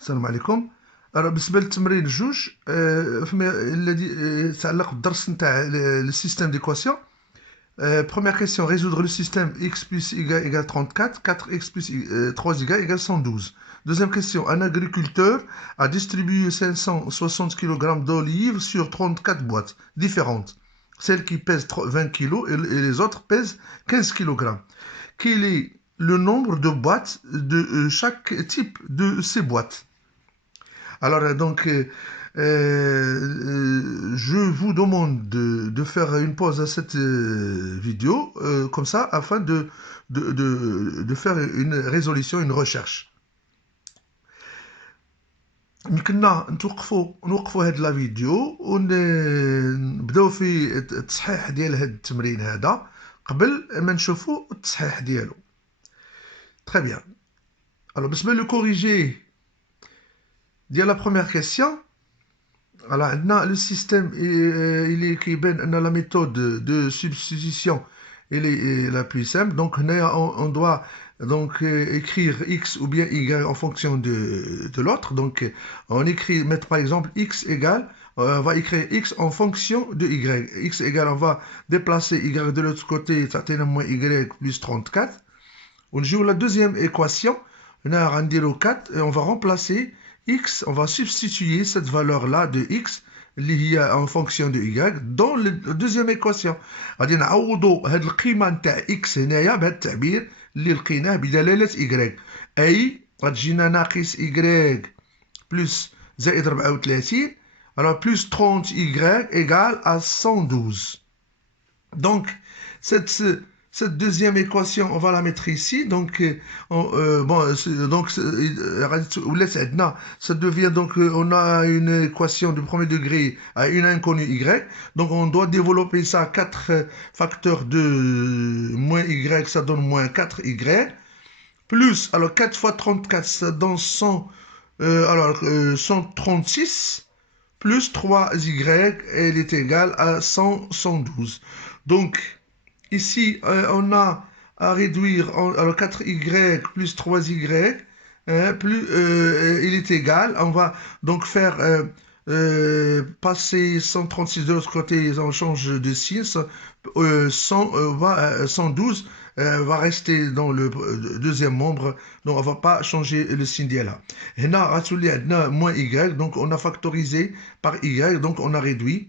السلام عليكم. راه بالنسبه للتمرين الجوج الذي يتعلق بالدرس نتاع le système d'équation. Première question, résoudre le système x plus y égale 34, 4x plus 3y égale 112. Deuxième question, un agriculteur a distribué 560 kg d'olives sur 34 boîtes différentes. Celles qui pèsent 20 kg et les autres pèsent 15 kg. Quel est le nombre de boîtes de chaque type de ces boîtes? Alors, je vous demande de faire une pause à cette vidéo, comme ça, afin de faire une résolution, une recherche. يمكننا نوقفوا هاد لا فيديو ونبداو في التصحيح ديال هاد التمرين هذا قبل ما نشوفوا التصحيح ديالو. Très bien. Alors, بالنسبة لو كوريجي ديال la première question. Alors, le système, il est qui la méthode de substitution est la plus simple. Donc, on doit donc écrire x ou bien y en fonction de l'autre. Donc, on écrit, mettre par exemple x égale, on va écrire x en fonction de y. X égale, on va déplacer y de l'autre côté, ça fait moins y plus 34. On joue la deuxième équation, on a un 4 et on va remplacer x, on va substituer cette valeur-là de x liée en fonction de y dans la deuxième équation. غادي نعوضوا هاد القيمة نتاع x هنايا بهاد التعبير اللي لقيناه بدلالة y. أي غتجينا ناقص y plus زائد 34 alors plus 30y égale à 112. Donc, cette deuxième équation, on va la mettre ici. Donc, ça devient donc, on a une équation de premier degré à une inconnue y. Donc, on doit développer ça 4 facteurs de moins y, ça donne moins 4y. Plus, alors 4 fois 34, ça donne 136. Plus 3y, elle est égale à 112. Donc, ici, on a à réduire, alors 4y plus 3y, plus il est égal. On va donc faire passer 136 de l'autre côté, on change de signe. 112 va rester dans le deuxième membre, donc on ne va pas changer le signe d'I-là. Moins y, donc on a factorisé par y, donc on a réduit.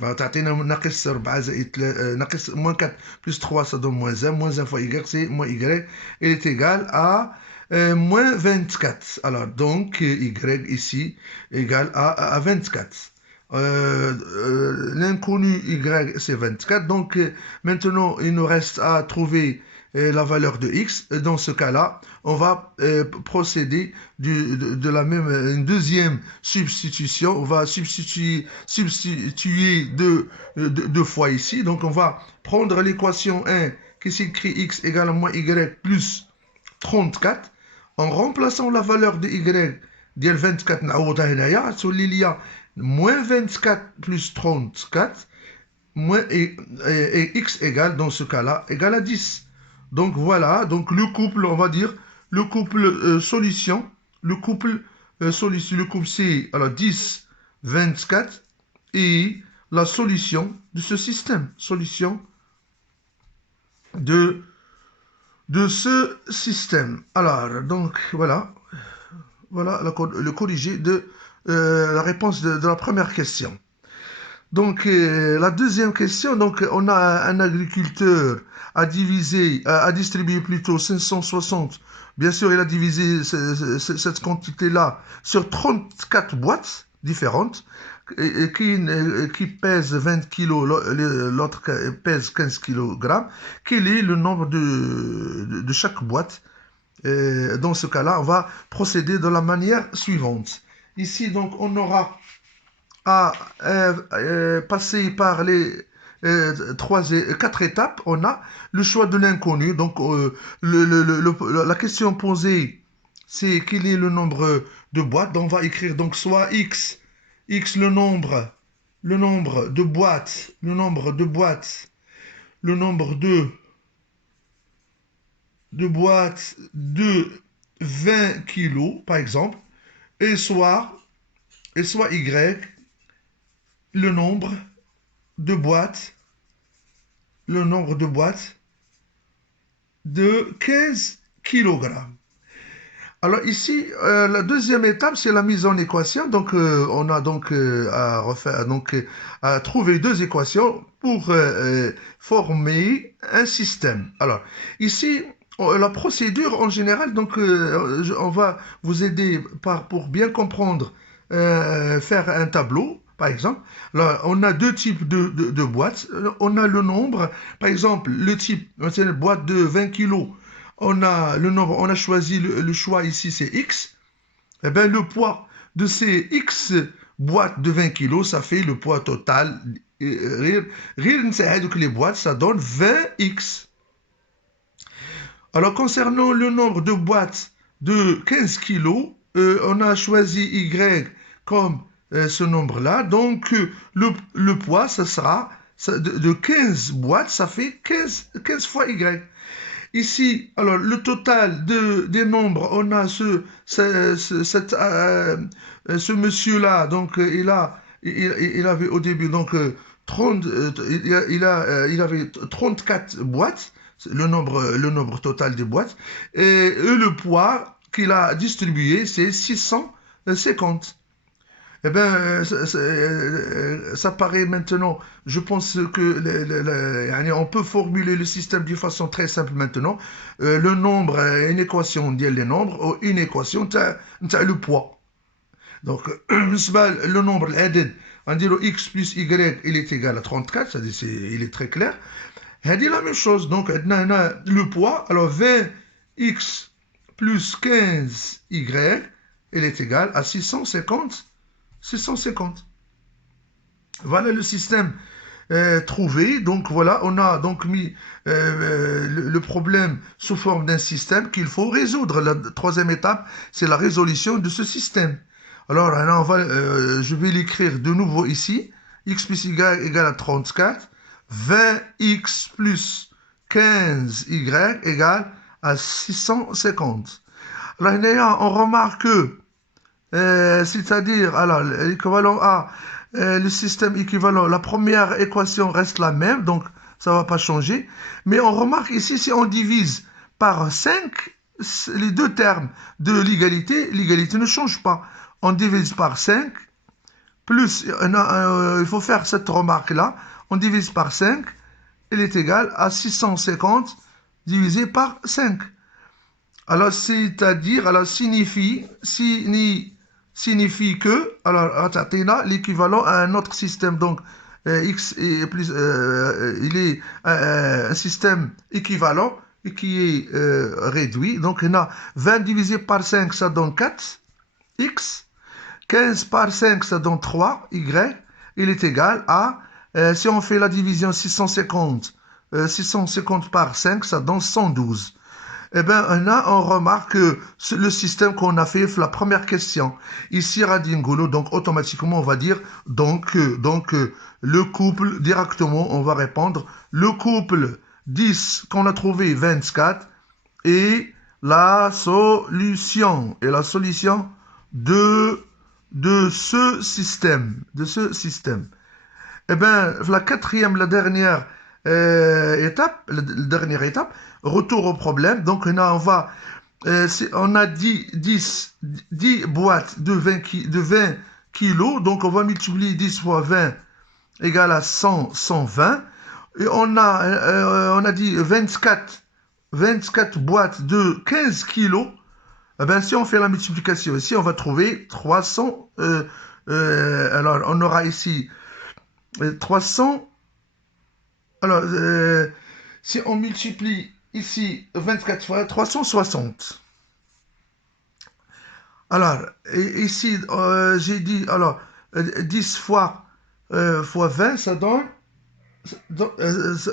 تعطينا ناقص 4 زائد ناقص moins 4 plus 3 ça donne moins 1, moins 1 fois y c'est moins y, il est égal à moins 24. Alors donc y ici égale à 24. L'inconnu y c'est 24, donc maintenant il nous reste à trouver la valeur de x. Dans ce cas-là, on va procéder de la même, une deuxième substitution. On va substituer deux fois ici. Donc on va prendre l'équation 1 qui s'écrit x égale à moins y plus 34. En remplaçant la valeur de y ديال 24 نعوضها هنايا تولي ليا moins 24 plus 34 moins et x égale dans ce cas-là égale à 10. Donc voilà, donc le couple, on va dire, le couple solution, le couple solution, le couple c'est alors 10, 24 et la solution de ce système, solution de ce système. Alors, donc voilà, le corrigé de la réponse de la première question. Donc, la deuxième question, donc, on a un agriculteur a distribué plutôt 560. Bien sûr, il a divisé cette quantité-là sur 34 boîtes différentes qui pèsent 20 kg, l'autre pèse 15 kg. Quel est le nombre de chaque boîte? Dans ce cas-là, on va procéder de la manière suivante. Ici, donc, on aura à passer par les 4 étapes. On a le choix de l'inconnu. Donc, la question posée, c'est quel est le nombre de boîtes. Donc, on va écrire donc soit x le nombre de boîtes, le nombre de boîtes de 20 kilos, par exemple. et soit Y, le nombre de boîtes, le nombre de boîtes de 15 kilogrammes. Alors ici, la deuxième étape, c'est la mise en équation. Donc, on a donc à refaire, donc à trouver deux équations pour former un système. Alors ici, la procédure en général, donc on va vous aider pour bien comprendre, faire un tableau. Par exemple, là, on a deux types de boîtes. On a le nombre, par exemple, le type, c'est une boîte de 20 kilos. On a le nombre, on a choisi le choix ici, c'est X. Eh bien, le poids de ces X boîtes de 20 kilos, ça fait le poids total. Rien que les boîtes, ça donne 20X. Alors, concernant le nombre de boîtes de 15 kilos, on a choisi Y comme ce nombre-là. Donc, le poids, ça sera de 15 boîtes, ça fait 15 fois Y. Ici, alors le total des nombres, on a ce monsieur-là, donc il avait au début donc 30, il avait 34 boîtes, le nombre total des boîtes, et le poids qu'il a distribué, c'est 650. Eh bien, ça paraît maintenant, je pense que on peut formuler le système d'une façon très simple maintenant. Le nombre, une équation, on dit les nombres, ou une équation, tu as le poids. Donc, le nombre, on dit le x plus y, il est égal à 34, il est très clair. On dit la même chose, donc on a le poids, alors 20x plus 15y, il est égal à 650. 650. Voilà le système trouvé. Donc voilà, on a donc mis le problème sous forme d'un système qu'il faut résoudre. La troisième étape, c'est la résolution de ce système. Alors, je vais l'écrire de nouveau ici. X plus y égale à 34. 20x plus 15y égale à 650. Alors, on remarque que c'est-à-dire, alors, l'équivalent A, le système équivalent, la première équation reste la même, donc ça ne va pas changer. Mais on remarque ici, si on divise par 5, les deux termes de l'égalité ne change pas. On divise par 5, plus, il faut faire cette remarque-là, on divise par 5, il est égal à 650 divisé par 5. Alors, c'est-à-dire, alors, signifie que, alors, on a l'équivalent à un autre système. Donc, X est plus, il est un système équivalent et qui est réduit. Donc, on a 20 divisé par 5, ça donne 4, X. 15 par 5, ça donne 3, Y. Il est égal à, si on fait la division 650 par 5, ça donne 112. Eh bien, on remarque le système qu'on a fait la première question. Ici, Radingolo, donc automatiquement, on va dire, donc le couple, directement, on va répondre, le couple 10 qu'on a trouvé, 24, et la solution, de ce système, Eh bien, la dernière dernière étape, retour au problème. Donc, on a 10 boîtes de 20 kilos. Donc, on va multiplier 10 fois 20 égale à 120. Et on a dit 24 boîtes de 15 kilos. Eh bien, si on fait la multiplication ici, on va trouver 300. Alors, on aura ici 300. Alors, si on multiplie ici 24 fois 360. Alors, ici, j'ai dit, alors, 10 fois 20, ça donne...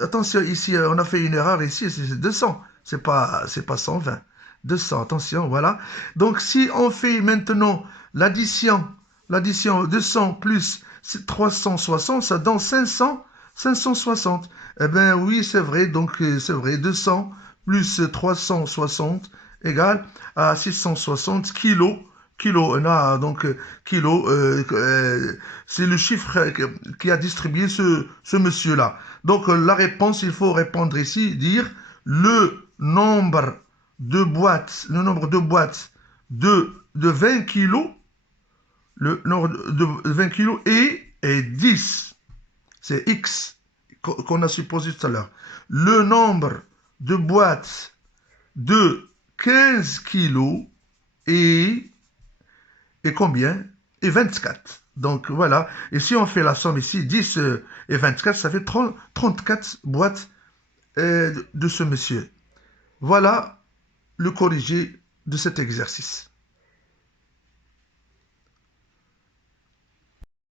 attention, ici, on a fait une erreur ici, c'est 200. C'est pas 120. 200, attention, voilà. Donc, si on fait maintenant l'addition 200 plus 360, ça donne 560. Eh bien, oui, c'est vrai. Donc, c'est vrai. 200 plus 360 égale à 660 kilos Kilo, donc kilo, c'est le chiffre qui a distribué ce monsieur-là. Donc la réponse, il faut répondre ici, dire le nombre de boîtes de 20 kilos, le nombre de 20 kilos est 10. C'est X qu'on a supposé tout à l'heure. Le nombre de boîtes de 15 kilos est combien? Et 24. Donc voilà. Et si on fait la somme ici, 10 et 24, ça fait 34 boîtes de ce monsieur. Voilà le corrigé de cet exercice.